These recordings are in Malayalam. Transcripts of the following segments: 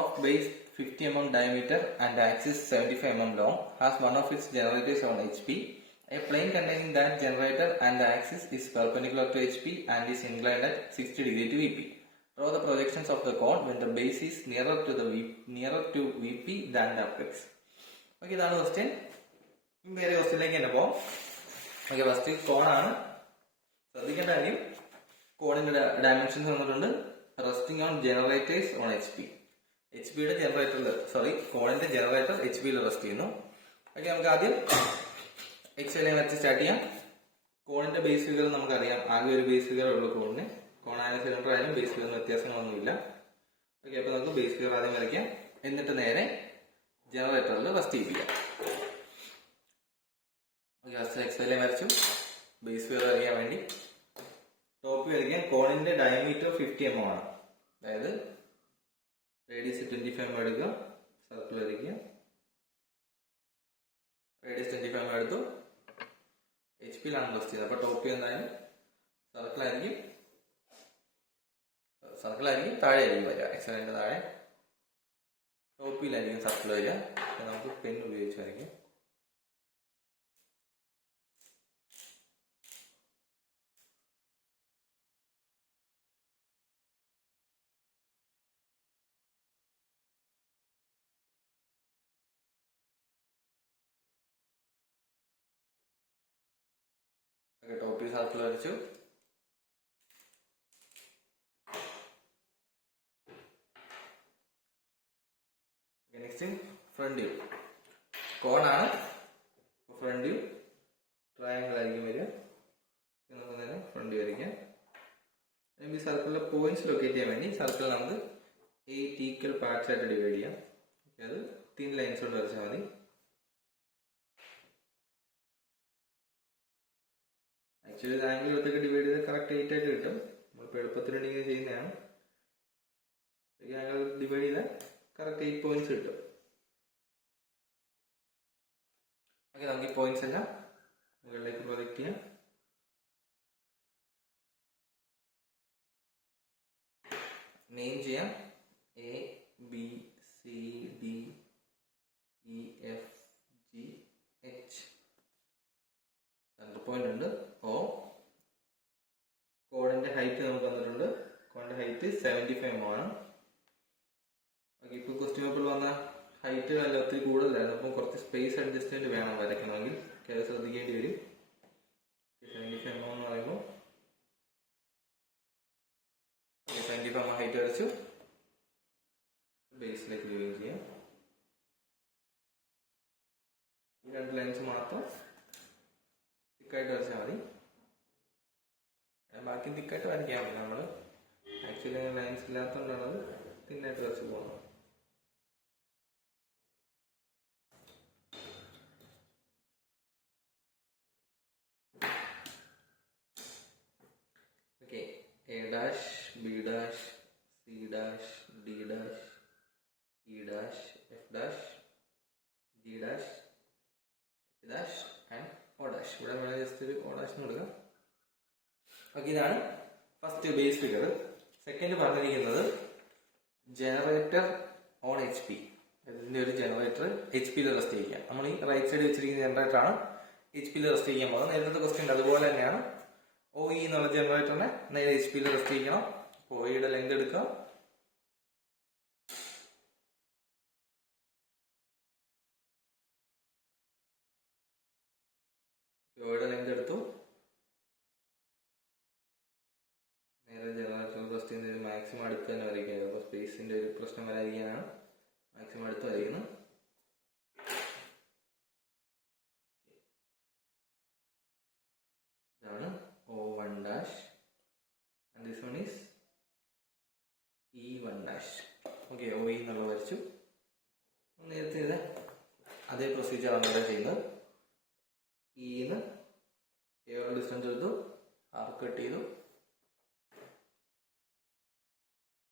of base 50 mm diameter and axis 75 mm long has one of its generators on HP. A plane containing that generator and the axis is perpendicular to HP and is inclined at 60 degree to VP. Draw the projections of the cone when the base is nearer to VP than the apex. Okay, that's the question. വേറെ ക്വസ്റ്റ്യനിലേക്ക് തന്നെ പോകാം. ഓക്കെ, ഫസ്റ്റ് കോണാണ്. ശ്രദ്ധിക്കേണ്ട കാര്യം, കോണിന്റെ ഡയമെൻഷൻസ് വന്നിട്ടുണ്ട്. Resting on generators on HP. HPയുടെ കോണിന്റെ ജനറേറ്റർ HPയിൽ റെസ്റ്റ് ചെയ്യുന്നു. ഓക്കെ, നമുക്ക് ആദ്യം എക്സൈലെ വെച്ച് സ്റ്റാർട്ട് ചെയ്യാം. കോണിന്റെ ബേസ് ഫിഗർ നമുക്കറിയാം, ആകെ ഒരു ബേസ് ഫിഗർ ഉള്ളൂ കോണിന്. കോണായാലും സിലിണ്ടർ ആയാലും ബേസ് ഫിഗറിന് വ്യത്യാസങ്ങളൊന്നുമില്ല. ഓക്കെ, അപ്പൊ നമുക്ക് ബേസ് ഫിഗർ ആദ്യം വരയ്ക്കാം. എന്നിട്ട് നേരെ ജനറേറ്ററിൽ റെസ്റ്റ് ചെയ്യിപ്പിക്കാം. എക്സൈലെ വരച്ചു. ബേസ് ഫിഗർ അറിയാൻ വേണ്ടി ടോപ്പ് വരയ്ക്കാൻ. കോണിന്റെ ഡയമീറ്റർ 50 mm ആണ്. അതായത് റേഡിയസ് 25 mm എടുക്കുക, സർക്കിൾ വരയ്ക്കുക. റേഡിയസ് 25 mm എടുത്തു. HP-യിലാണ് റെസ്റ്റ് ചെയ്തത്. അപ്പൊ ടോപ്പ് എന്തായാലും സർക്കിളായിരിക്കും താഴെ ആയിരിക്കും വരിക. എക്സലിന്റെ താഴെ ടോപ്പിലായിരിക്കും സർക്കിൾ വരിക. നമുക്ക് പെൻ ഉപയോഗിച്ച് വരയ്ക്കാം. ടോപ്പിൽ സർക്കിൾ വരച്ചു. Next front view. കോണാണ്, ഫ്രണ്ട് വ്യൂ ട്രയാങ്കിൾ ആയിരിക്കും വരിക. ഫ്രണ്ട് വ്യൂ വരയ്ക്കാം. ഈ സർക്കിളിലെ പോയിന്റ്സ് ലൊക്കേറ്റ് ചെയ്യാൻ വേണ്ടി സർക്കിൾ നമുക്ക് 8 ഈക്വൽ പാർട്സ് ആയിട്ട് ഡിവൈഡ് ചെയ്യാം. അത് തിൻ ലൈൻസ് കൊണ്ട് വരച്ചാൽ മതി. ആക്ച്വലി ആംഗിൾ എടുത്തൊക്കെ ഡിവൈഡ് ചെയ്ത് കറക്റ്റ് 8 ആയിട്ട് കിട്ടും. നമ്മളിപ്പോൾ എളുപ്പത്തിന് വേണ്ടി ഇങ്ങനെ ചെയ്യുന്നതാണ്. ഈ ആംഗിൾ ഡിവൈഡ് ചെയ്താൽ കറക്റ്റ് 8 പോയിന്റ്സ് കിട്ടും. ഓക്കെ, നമുക്ക് ഈ പോയിന്റ്സ് എല്ലാം മുകളിലേക്ക് പ്രൊജക്ട് ചെയ്യാം. നെയിം ചെയ്യാം. A, B, C, D, E, F, G, H. Centre point ഉണ്ട് O. കോണിന്റെ ഹൈറ്റ് നമുക്ക് വന്നിട്ടുണ്ട്. കോണിന്റെ ഹൈറ്റ് 75 mm ആണ്. ഓക്കെ, ഇപ്പോൾ ക്വസ്റ്റ്യൻ പേപ്പറിൽ വന്ന ഹൈറ്റ് അല്ല ഒത്തിരി കൂടുതലായിരുന്നു. അപ്പം കുറച്ച് സ്പേസ് അഡ്ജസ്റ്റ്മെന്റ് വേണം വരയ്ക്കണമെങ്കിൽ. അത് ശ്രദ്ധിക്കേണ്ടി വരും. 75 mm എന്ന് പറയുമ്പോൾ 75 mm ഹൈറ്റ് വരച്ചു. ബേസിലേക്ക് ജോയിൻ ചെയ്യാം. ഈ 2 ലൈൻസ് മാത്രം തിക്കായിട്ട് വരച്ചാൽ മതി. ബാക്കി തിക്കായിട്ട് വരയ്ക്കാൻ മതി. നമ്മൾ ആക്ച്വലി ലൈൻസ് ഇല്ലാത്തതുകൊണ്ടാണ് അത് തിന്നായിട്ട് വരച്ച് പോകുന്നത്. Okay, A dash, B dash, C dash, D dash, E dash, F dash, G dash, H dash and O dash. ഇവിടെ വേണമെങ്കിൽ ജസ്റ്റ് ഒരു O dash കൊടുക്കാം. ഓക്കെ, ഇതാണ് ഫസ്റ്റ് ബേസ് ഫിഗർ. സെക്കൻഡ് പറഞ്ഞിരിക്കുന്നത് ജനറേറ്റർ ഓൺ HP. ഇതിന്റെ ഒരു ജനറേറ്റർ HP-യിൽ റെസ്റ്റ് ചെയ്യാം. നമ്മൾ ഈ റൈറ്റ് സൈഡ് വെച്ചിരിക്കുന്ന ജനറേറ്റർ ആണ് HP-യിൽ റെസ്റ്റ് ചെയ്യാൻ പോകുന്നത്. നേരത്തെ ക്വസ്റ്റ്യൻ അതുപോലെ തന്നെയാണ്. OE എന്നുള്ള ജനറേറ്ററിനെ നേരെ HP-യിൽ റെസ്റ്റ് ചെയ്യണം. OE-യുടെ ലെങ്ത് എടുക്കാം. OE-യുടെ ലെങ്ത് എടുത്തു. നേരെ ജനറേറ്റർ റെസ്റ്റ് ചെയ്യുന്നതിന് മാക്സിമം അടുത്ത് തന്നെ വരയ്ക്കുക. അപ്പോൾ സ്പേസിന്റെ ഒരു പ്രശ്നം വരാതിരിക്കാനാണ് മാക്സിമം അടുത്ത് വരയ്ക്കുന്നത്. ഇതാണ് O1 dash and this one is E1 dash. Okay, OE എന്നുള്ള വരച്ചു. നേരത്തെ ഇത് അതേ പ്രൊസീജിയറാണ് ഇവിടെ ചെയ്യുന്നത്. ഇന്ന് എയർ ഡിസ്റ്റൻസ് എടുത്തു, ആർക്ക് കട്ട് ചെയ്തു.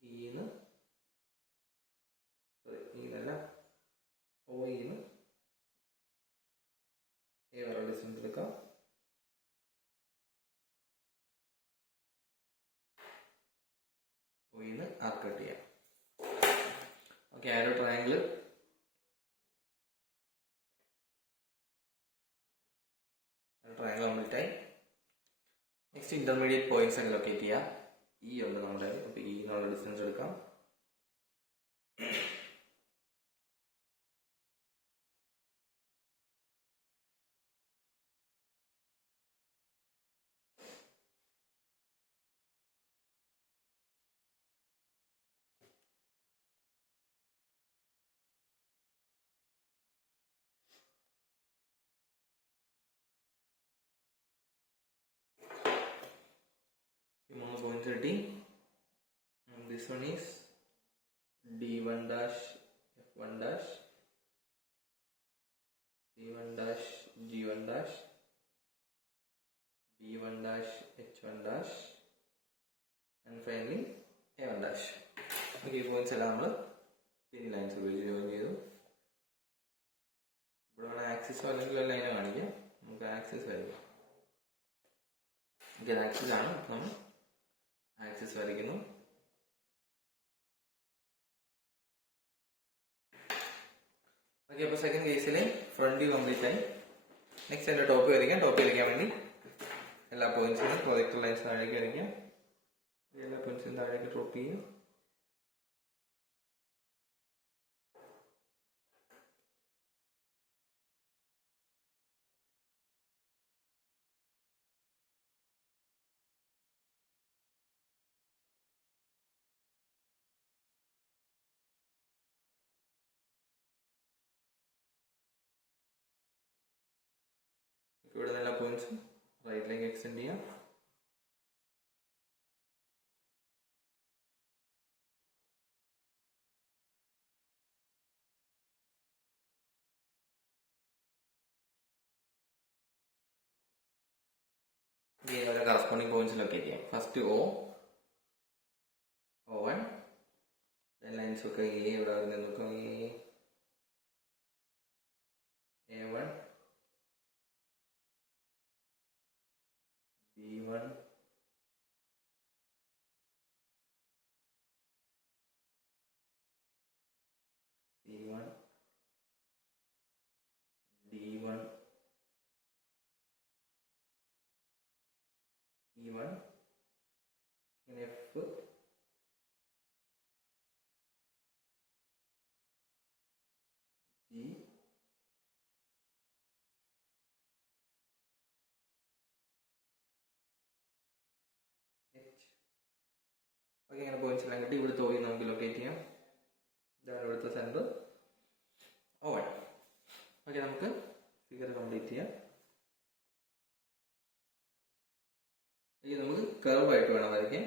OE-ന്ന് എയർ ഡിസ്റ്റൻസ് എടുക്കാം. OE-ന്ന് ആർക്ക് കട്ട് ചെയ്യാം. Okay, add a triangle. Triangle complete. Next intermediate points and locate here. E ഉണ്ട് നമ്മുടെ, അപ്പോൾ E എന്നുള്ള ഡിസ്റ്റൻസ് എടുക്കാം. മൂന്ന് പോയിന്റ്സ് കിട്ടി. This one is D1 dash F1 dash C1 dash G1 dash B1 dash H1 dash and finally A1 dash. Okay, points എല്ലാം നമ്മൾ തിരി ലൈൻസ് ഉപയോഗിച്ച് ജോയിൻ ചെയ്തു. ഇവിടെ ആക്സിസോ അല്ലെങ്കിൽ ഒരു ലൈനോ കാണിക്കാം. നമുക്ക് ആക്സിസ് വരയ്ക്കാം. ഇത് ആക്സിസ് ആണ്, നമ്മൾ ആക്സിസ് വരയ്ക്കുന്നു. ഓക്കെ, അപ്പോൾ സെക്കൻഡ് കേസിൽ ഫ്രണ്ട് വ്യൂ കംപ്ലീറ്റ് ആയി. നെക്സ്റ്റ് എൻ്റെ ടോപ്പ് വരയ്ക്കാം. ടോപ്പ് വരയ്ക്കാൻ വേണ്ടി എല്ലാ പോയിന്റ്സിനും പ്രൊജക്ടർ ലൈൻസ് താഴേക്ക് വരയ്ക്കാം. എല്ലാ പോയിന്റ്സിനും താഴേക്ക് ഡ്രോപ്പ് ചെയ്യും. ഇവിടെ നിന്ന് എല്ലാ പോയിന്റ്സും റൈറ്റിലേക്ക് എക്സ്റ്റെൻഡ് ചെയ്യാം. ഓരോ കറസ്പോണ്ടിങ് പോയിന്റ്സ് ലൊക്കേറ്റ് ചെയ്യാം. ഫസ്റ്റ് O1, ലൈൻസ് ഒക്കെ ഇവിടെ നിന്ന് നോക്കാം. A1 B1 C1 D1 E1 F G okay, ഇങ്ങനെ പോയിന്റ്സ് എല്ലാം കിട്ടി. ഇവിടുത്തെ പോയി നമുക്ക് ലൊക്കേറ്റ് ചെയ്യാം. ഇതാണ് ഇവിടുത്തെ സെൻറ്റർ O1. ഓക്കെ, നമുക്ക് ഫിഗർ കംപ്ലീറ്റ് ചെയ്യാം. നമുക്ക് കർവായിട്ട് വേണം വരയ്ക്കാൻ.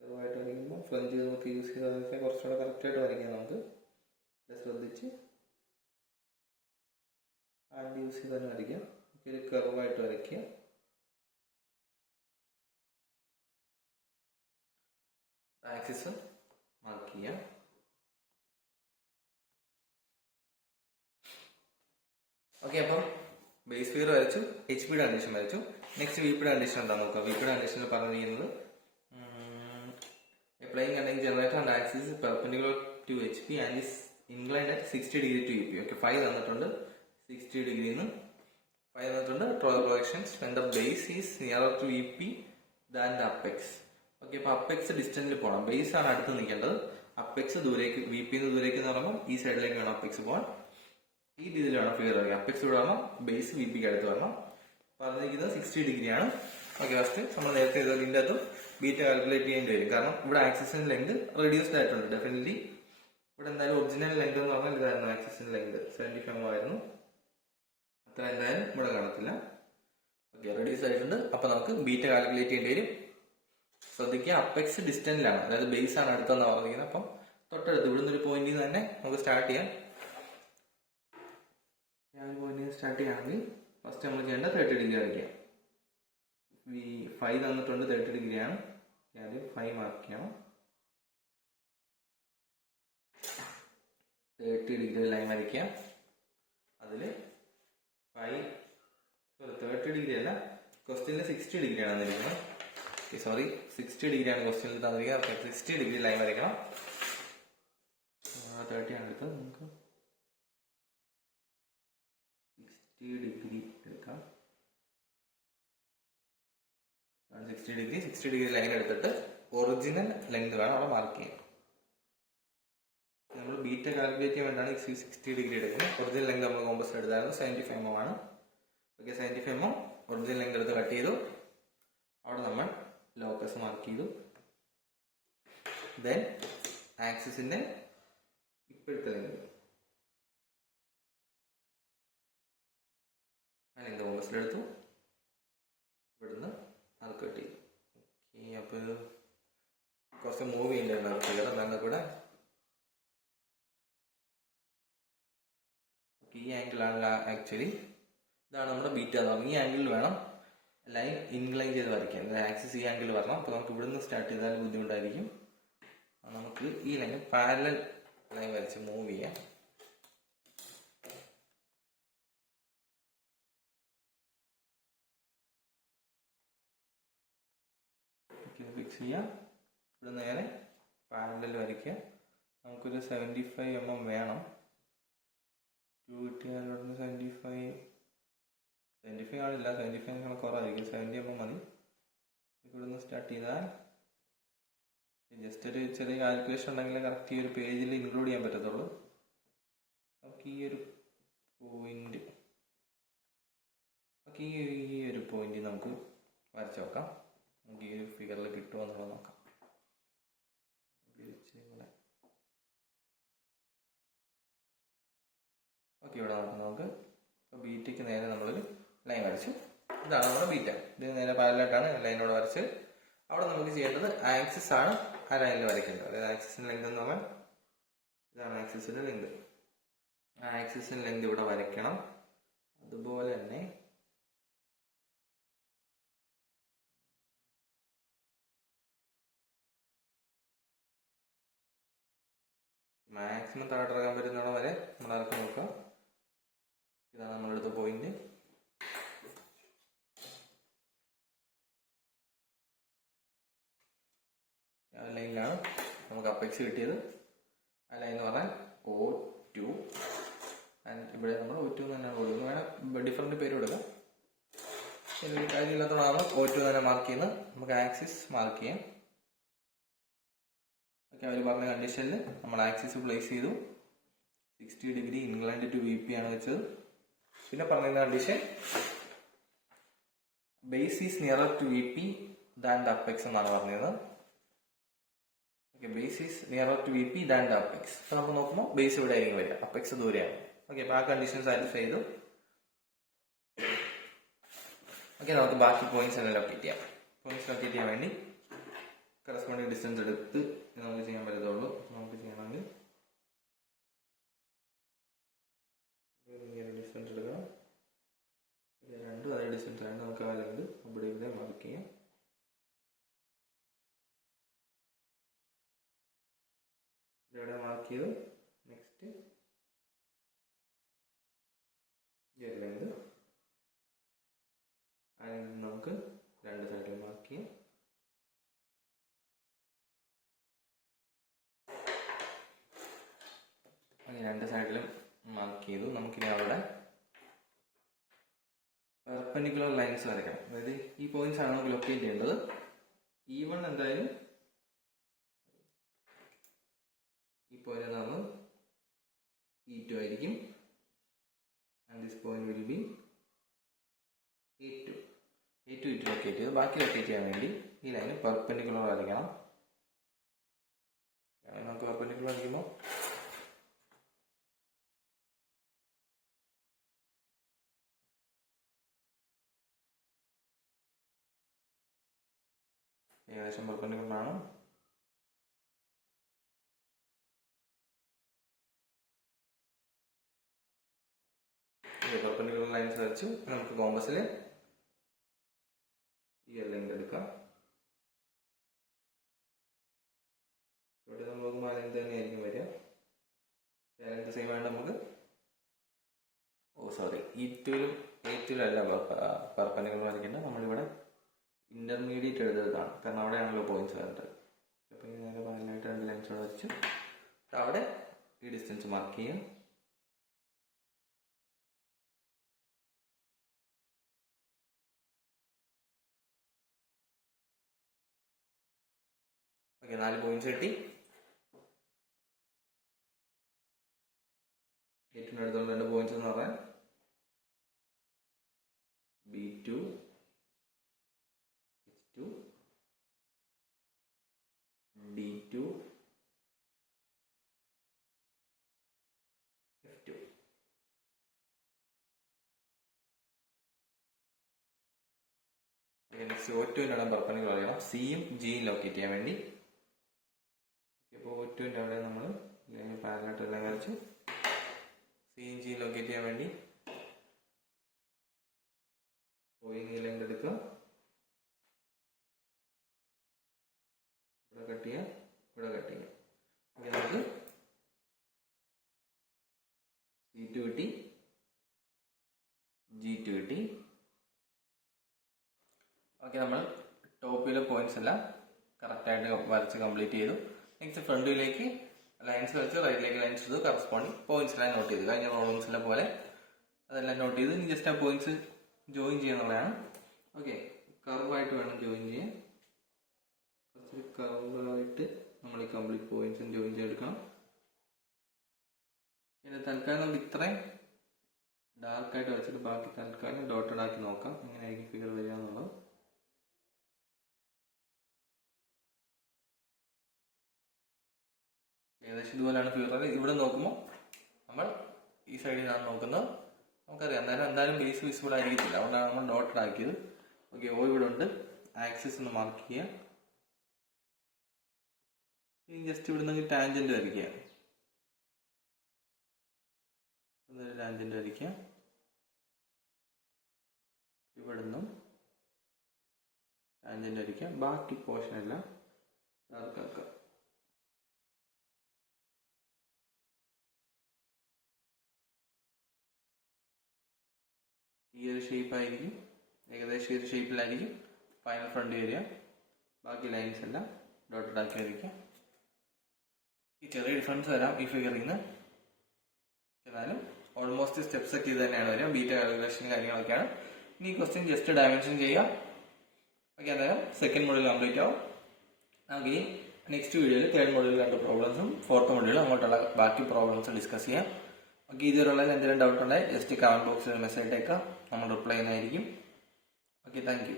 കർവായിട്ട് വരയ്ക്കുമ്പോൾ ഫ്രഞ്ച് നമുക്ക് യൂസ് ചെയ്ത് വരയ്ക്കാൻ കുറച്ചുകൂടെ കറക്റ്റായിട്ട് വരയ്ക്കാം. നമുക്ക് ശ്രദ്ധിച്ച് ഹാൻഡ് യൂസ് ചെയ്ത് തന്നെ വരയ്ക്കാം. ഒരു കർവായിട്ട് വരയ്ക്കുക. ആക്സിസ് മാർക്ക് ചെയ്യാം. ഓക്കെ, അപ്പം ബേസ് ഫിഗർ വരച്ചു, HP കണ്ടീഷൻ വരച്ചു. നെക്സ്റ്റ് VP കണ്ടീഷൻ എന്താ നോക്കാം. VP കണ്ടീഷനിൽ പറഞ്ഞിരിക്കുന്നത് a plane containing generator and axis is perpendicular to HP and is inclined at 60 degree to VP. Okay, 5 തന്നിട്ടുണ്ട്, 60 ഡിഗ്രി 5 തന്നിട്ടുണ്ട്. projections when the base is nearer to VP than the apex. Okay, അപ്പോൾ അപ്പെക്സ് ഡിസ്റ്റൻസിൽ പോകണം. ബേസ് ആണ് അടുത്ത് നിൽക്കേണ്ടത്. അപ്പെക്സ് ദൂരേക്ക്, VP ദൂരേക്ക് എന്ന് പറയുമ്പോൾ ഈ സൈഡിലേക്ക് വേണം അപ്പെക്സ് പോകാൻ. ഈ രീതിയിൽ വേണം ഫിഗർ വരയ്ക്കാം. അപ്പെക്സ് ഇവിടെ വരണം, ബേസ് VPക്ക് അടുത്ത് വരണം. പറഞ്ഞിരിക്കുന്നത് 60 ഡിഗ്രിയാണ്. ഓക്കെ, ഫസ്റ്റ് നമ്മൾ നേരത്തെ ഇതിൻ്റെ അകത്ത് ബീറ്റ കാൽക്കുലേറ്റ് ചെയ്യേണ്ടി വരും. കാരണം ഇവിടെ ആക്സിസിന്റെ ലെങ്ത് റെഡ്യൂസ്ഡ് ആയിട്ടുണ്ട്. ഡെഫിനറ്റ്ലി ഇവിടെ എന്തായാലും ഒറിജിനൽ ലെങ്ത് എന്ന് പറഞ്ഞാൽ ഇതായിരുന്നു. ആക്സിസിന്റെ ലെങ്ത് 75 ആയിരുന്നു. അത്ര എന്തായാലും ഇവിടെ കാണത്തില്ല. ഓക്കെ, റെഡ്യൂസ് ആയിട്ടുണ്ട്. അപ്പൊ നമുക്ക് ബീറ്റ കാൽക്കുലേറ്റ് ചെയ്യേണ്ടി വരും. ശ്രദ്ധിക്കുക, അപ്പെക്സ് ഡിസ്റ്റൻസിലാണ്, അതായത് ബേസ് ആണ് അടുത്തെന്നാണ് പറഞ്ഞിരിക്കുന്നത്. അപ്പം തൊട്ടടുത്ത് ഇവിടുന്ന് ഒരു പോയിന്റിൽ നിന്ന് തന്നെ നമുക്ക് സ്റ്റാർട്ട് ചെയ്യാം. ഞാൻ ഒരു പോയിന്റിൽ നിന്ന് സ്റ്റാർട്ട് ചെയ്യുകയാണെങ്കിൽ ഫസ്റ്റ് നമ്മൾ ചെയ്യേണ്ടത് 30 ഡിഗ്രി വരയ്ക്കാം. 5 തന്നിട്ടുണ്ട്, 30 ഡിഗ്രിയാണ്. ആദ്യം 5 മാർക്ക് ചെയ്യണം. 30 ഡിഗ്രി ലൈൻ വരയ്ക്കാം. അതിൽ 30 ഡിഗ്രി അല്ല, ക്വസ്റ്റ്യനിൽ 60 ഡിഗ്രിയാണ് തന്നിരിക്കുന്നത്. സോറി, 60 ഡിഗ്രിയാണ് ക്വസ്റ്റ്യനിൽ തന്നിരിക്കുന്നത്. 60 ഡിഗ്രി ലൈൻ വരയ്ക്കണം. ഡിഗ്രി എടുക്കാം. 60 ഡിഗ്രി ലൈൻ എടുത്തിട്ട് ഒറിജിനൽ ലെങ്ത് വേണം അവിടെ മാർക്ക് ചെയ്യാൻ. നമ്മൾ ബീറ്റ കാൽക്കുലേറ്റ് ചെയ്യാൻ വേണ്ടിയാണ് 60 ഡിഗ്രി എടുക്കുന്നത്. ഒറിജിനൽ ലെങ്ത് നമ്മൾ കോമ്പസിൽ എടുത്തായിരുന്നു 75 mm ആണ്. ഓക്കെ, 75 mm ഒറിജിനൽ ലെങ്ത് എടുത്ത് കട്ട് ചെയ്തു. അവിടെ നമ്മൾ ലോക്കസ് മാർക്ക് ചെയ്തു. ദെൻ ആക്സിസിന്റെ ഇപ്പോഴത്തെ ലെങ്ത് ലെങ്ത് കോമ്പസിലെടുത്തു. ഇവിടുന്ന് അത് കട്ട് ചെയ്തു. ഓക്കെ, അപ്പോൾ ഇത് കുറച്ച് മൂവ് ചെയ്യേണ്ടതാണ് ഫിഗർ നല്ല കൂടെ. ഈ ആംഗിളാണ് ആക്ച്വലി, ഇതാണ് നമ്മുടെ ബീറ്റ എന്ന് പറയുന്നത്. ഈ ആംഗിളിൽ വേണം ലൈൻ ഇൻക്ലൈൻ ചെയ്ത് വരയ്ക്കാൻ. ആക്സിസ് ഈ ആംഗിളിൽ വരണം. അപ്പോൾ നമുക്ക് ഇവിടുന്ന് സ്റ്റാർട്ട് ചെയ്താൽ ബുദ്ധിമുട്ടായിരിക്കും. നമുക്ക് ഈ ലൈൻ പാരലൽ ലൈൻ വരച്ച് മൂവ് ചെയ്യാം. ഫിക്സ് ചെയ്യാം. ഇവിടെ നേരെ പാരലൽ വരയ്ക്കുക. നമുക്കൊരു 75 mm വേണം. 2 കിട്ടിയാൽ ഇവിടുന്ന് 75 ആണില്ല, 75 കുറവായിരിക്കും. 70 mm മതി. ഇവിടുന്ന് സ്റ്റാർട്ട് ചെയ്താൽ ജസ്റ്റ് ഒരു ചെറിയ കാൽക്കുലേഷൻ ഉണ്ടെങ്കിൽ കറക്റ്റ് ഈ ഒരു പേജിൽ ഇൻക്ലൂഡ് ചെയ്യാൻ പറ്റത്തുള്ളൂ. നമുക്ക് ഈ ഒരു പോയിന്റ് നമുക്ക് വരച്ച് നോക്കാം. നമുക്ക് ഈ ഒരു ഫിഗറിൽ കിട്ടുമോ എന്നുള്ളത് നോക്കാം. ഓക്കെ, ഇവിടെ നമുക്ക് ഇപ്പോൾ ബീറ്റയ്ക്ക് നേരെ നമ്മളൊരു ലൈൻ വരച്ചു. ഇതാണ് നമ്മുടെ ബീറ്റ. ഇത് നേരെ പാരലായിട്ടാണ് ലൈനോട് വരച്ച്. അവിടെ നമുക്ക് ചെയ്യേണ്ടത് ആക്സിസ് ആണ് ആ ലൈനിൽ വരയ്ക്കേണ്ടത്. അതായത് ആക്സിസിന്റെ ലെങ്ത് എന്ന് പറഞ്ഞാൽ ഇതാണ് ആക്സിസിന്റെ ലെങ്ത്. ആ ആക്സിസിന്റെ ലെങ്ത് ഇവിടെ വരയ്ക്കണം. അതുപോലെ തന്നെ മാക്സിമം താഴെയിറങ്ങാൻ പറ്റുന്നിടം വരെ നമ്മൾ ഇറക്കി നോക്കാം. ഇതാണ് നമ്മളെടുത്ത പോയിന്റ്. ആ ലൈനിലാണ് നമുക്ക് അപ്പെക്സ് കിട്ടിയത്. ആ ലൈൻ എന്ന് പറഞ്ഞാൽ O2. ആൻഡ് ഇവിടെ നമ്മൾ O2 തന്നെയാണ് കൊടുക്കുന്നത്. വേണം ഡിഫറെൻറ്റ് പേര് കൊടുക്കാം. ഇതിലൊരു കാര്യമില്ലാത്തതാണ് O2 തന്നെ മാർക്ക് ചെയ്യുന്നത്. നമുക്ക് ആക്സിസ് മാർക്ക് ചെയ്യാം. ഓക്കെ, അവർ പറഞ്ഞ കണ്ടീഷനിൽ നമ്മൾ ആക്സിസ് പ്ലേസ് ചെയ്തു. 60 ഡിഗ്രി ഇൻക്ലൈൻഡ് ടു VP ആണ് വെച്ചത്. പിന്നെ പറഞ്ഞിരുന്ന condition base is nearer to VP than the apex എന്നാണ് പറഞ്ഞത്. Okay, base is nearer to VP than the apex. അപ്പോൾ നമുക്ക് നോക്കുമ്പോൾ ബേസ് ഇവിടെ ആയിരിക്കും വരിക, അപ്പെക്സ് ദൂരെയാണ്. ഓക്കെ, അപ്പോൾ ആ കണ്ടീഷൻ സാറ്റിസ്ഫൈ ചെയ്തു. ഓക്കെ, നമുക്ക് ബാക്കി പോയിന്റ്സ് എല്ലാം ലൊക്കേറ്റ് ചെയ്യാം. പോയിന്റ്സ് ലൊക്കേറ്റ് ചെയ്യാൻ വേണ്ടി കറസ്പോണ്ടിങ് ഡിസ്റ്റൻസ് എടുത്ത് നമുക്ക് ചെയ്യാൻ പറ്റത്തുള്ളൂ. നമുക്ക് ചെയ്യണമെങ്കിൽ ഡിസ്റ്റൻസ് എടുക്കണം. രണ്ടും അതേ ഡിസ്റ്റൻസ് ആണ്. നമുക്ക് ആ ലെങ്ത് ഇവിടെ ഇവിടെ മാർക്ക് ചെയ്യാം. ഇവിടെ മാർക്ക് ചെയ്തു. നെക്സ്റ്റ് ഈ ലെങ്ത് അതിൽ നമുക്ക് രണ്ട് സൈഡിൽ മാർക്ക് ചെയ്യാം. രണ്ട് സൈഡിലും മാർക്ക് ചെയ്തു. നമുക്കിനി അവിടെ പെർപെൻഡിക്കുലർ ലൈൻസ് വരയ്ക്കണം. അതായത് ഈ പോയിന്റ്സ് ആണ് നമുക്ക് ലൊക്കേറ്റ് ചെയ്യേണ്ടത്. E1 എന്തായാലും ഈ പോയിന്റ് നമ്മൾ E2 ആയിരിക്കും. And this point will be E2 locate ചെയ്തു. ബാക്കി ലൊക്കേറ്റ് ചെയ്യാൻ വേണ്ടി ഈ ലൈന് പെർപെൻഡിക്കുലർ വരയ്ക്കണം. നമുക്ക് പെർപെൻഡിക്കുലർ വരയ്ക്കുമ്പോൾ ഏകദേശം പെർപെൻഡിക്കുലർ ആണ്. പെർപെൻഡിക്കുലർ ലൈൻസ് വരച്ചു. നമുക്ക് കോമ്പസിൽ ഈ ലെങ്ത് എടുക്കാം. ഇവിടെ നമുക്ക് ലെങ്ത് തന്നെയായിരിക്കും വരിക. ലെങ്ത് സെയിം ആയിട്ട് നമുക്ക് E2 അല്ല പെർപെൻഡിക്കുലർ വരയ്ക്കേണ്ടത്. നമ്മളിവിടെ ഇന്റർമീഡിയറ്റ് എഴുതുന്നതാണ്. കാരണം അവിടെയാണല്ലോ പോയിന്റ്സ് വരേണ്ടത്. അപ്പോൾ ഈ നേരെ പാരലായിട്ട് രണ്ട് ലൈൻസ് അവിടെ വരച്ചു. അവിടെ ഈ ഡിസ്റ്റൻസ് മാർക്ക് ചെയ്യാം. ഓക്കെ, 4 പോയിന്റ്സ് കിട്ടി. ഏറ്റവും അടുത്തുള്ള 2 പോയിന്റ്സ് എന്ന് പറയാൻ B2 H2 D2 F2. Next O2 perpendicular അറിയണം. സിയും ജിയും ലൊക്കേറ്റ് ചെയ്യാൻ വേണ്ടി. ഇപ്പോൾ O2 അവിടെ നമ്മൾ പാരലായിട്ട് എല്ലാം വരച്ചു. സിയും ജിയും ലൊക്കേറ്റ് ചെയ്യാൻ വേണ്ടി Oയും ഈ ലൈൻ എടുക്കുക, ഇവിടെ കട്ട് ചെയ്യുക, ഇവിടെ കട്ട് ചെയ്യുക. ഓക്കെ, നമുക്ക് C2 കിട്ടി, G2 കിട്ടി. ഓക്കെ, നമ്മൾ ടോപ്പിലെ പോയിന്റ്സ് എല്ലാം കറക്റ്റായിട്ട് വരച്ച് കംപ്ലീറ്റ് ചെയ്തു. നെക്സ്റ്റ് ഫ്രണ്ട് വ്യൂയിലേക്ക് ലൈൻസ് വരച്ച് റൈറ്റിലേക്ക് ലൈൻസ് ചെയ്തു, കറസ്പോണ്ടിങ് പോയിന്റ്സ് എല്ലാം നോട്ട് ചെയ്തു. കഴിഞ്ഞ പ്രോബ്ലംസിലെ പോലെ അതെല്ലാം നോട്ട് ചെയ്ത് ഇനി ജസ്റ്റ് ആ പോയിന്റ്സ് ജോയിൻ ചെയ്യുന്നതാണ്. ഓക്കെ, കർവായിട്ട് വേണം ജോയിൻ ചെയ്യാൻ. കുറച്ച് കർവായിട്ട് നമ്മൾ ഈ കംപ്ലീറ്റ് പോയിന്റ്സും ജോയിൻ ചെയ്തെടുക്കണം. പിന്നെ തൽക്കാലം നമുക്ക് ഇത്രയും ഡാർക്കായിട്ട് വെച്ചിട്ട് ബാക്കി തൽക്കാലം ഡോട്ടഡ് ആക്കി നോക്കാം എങ്ങനെയായിരിക്കും ഫിഗർ വരിക എന്നുള്ളത്. ഏകദേശം ഇതുപോലെയാണ് ഫിഗർ. ഇവിടെ നോക്കുമ്പോൾ നമ്മൾ ഈ സൈഡിൽ നിന്നാണ് നോക്കുന്നത്. നമുക്കറിയാം എന്തായാലും ബേസ് വിസിബിൾ ആയിരിക്കത്തില്ല, അതുകൊണ്ടാണ് നമ്മൾ ഡോട്ടഡ് ആക്കിയത്. ഓക്കെ, O ഇവിടെ ഉണ്ട്, ആക്സിസ് ഒന്ന് മാർക്ക് ചെയ്യുക. ഇനി ജസ്റ്റ് ഇവിടെ നിന്ന് ടാൻജന്റ് വരയ്ക്കുക, ടാൻജന്റ് വരയ്ക്കുക. ഇവിടെ നിന്നും ടാൻജന്റ് വരയ്ക്കുക. ബാക്കി പോർഷൻ എല്ലാം ഡാർക്ക് ആക്കുക. ഈ ഒരു ഷേപ്പ് ആയിരിക്കും, ഏകദേശം ഈ ഒരു ഷേപ്പിലായിരിക്കും ഫൈനൽ ഫ്രണ്ട് വരിക. ബാക്കി ലൈൻസ് എല്ലാം ഡോട്ടഡ് ആക്കി വരയ്ക്കുക. ഈ ചെറിയ ഡിഫറൻസ് വരാം ഈ ഫിഗറിൽ നിന്ന്, എന്നാലും ഓൾമോസ്റ്റ് സ്റ്റെപ്പ് സെറ്റ് ചെയ്ത് തന്നെയാണ് വരിക. ബീറ്റ കാൽക്കുലേഷൻ കാര്യങ്ങളൊക്കെയാണ്. ഇനി ക്വസ്റ്റ്യൻ ജസ്റ്റ് ഡയമെൻഷൻ ചെയ്യുക. ഓക്കെ, അന്നേരം സെക്കൻഡ് മോഡ്യൂൾ കംപ്ലീറ്റ് ആവും. നമുക്കിനി നെക്സ്റ്റ് വീഡിയോയിൽ തേർഡ് മോഡ്യൂളിൽ 2 പ്രോബ്ലംസും ഫോർത്ത് മോഡ്യൂളിൽ അങ്ങോട്ടുള്ള ബാക്കി പ്രോബ്ലംസും ഡിസ്കസ് ചെയ്യാം. ഓക്കെ, ഇതുവരെയുള്ളതിൽ എന്തെങ്കിലും ഡൗട്ട് ഉണ്ടെങ്കിൽ ജസ്റ്റ് കമന്റ് ബോക്സിൽ മെസ്സേജ് ഇട്ടേക്കാം, നമ്മൾ റിപ്ലൈ ചെയ്യുന്നതായിരിക്കും. Okay, thank you.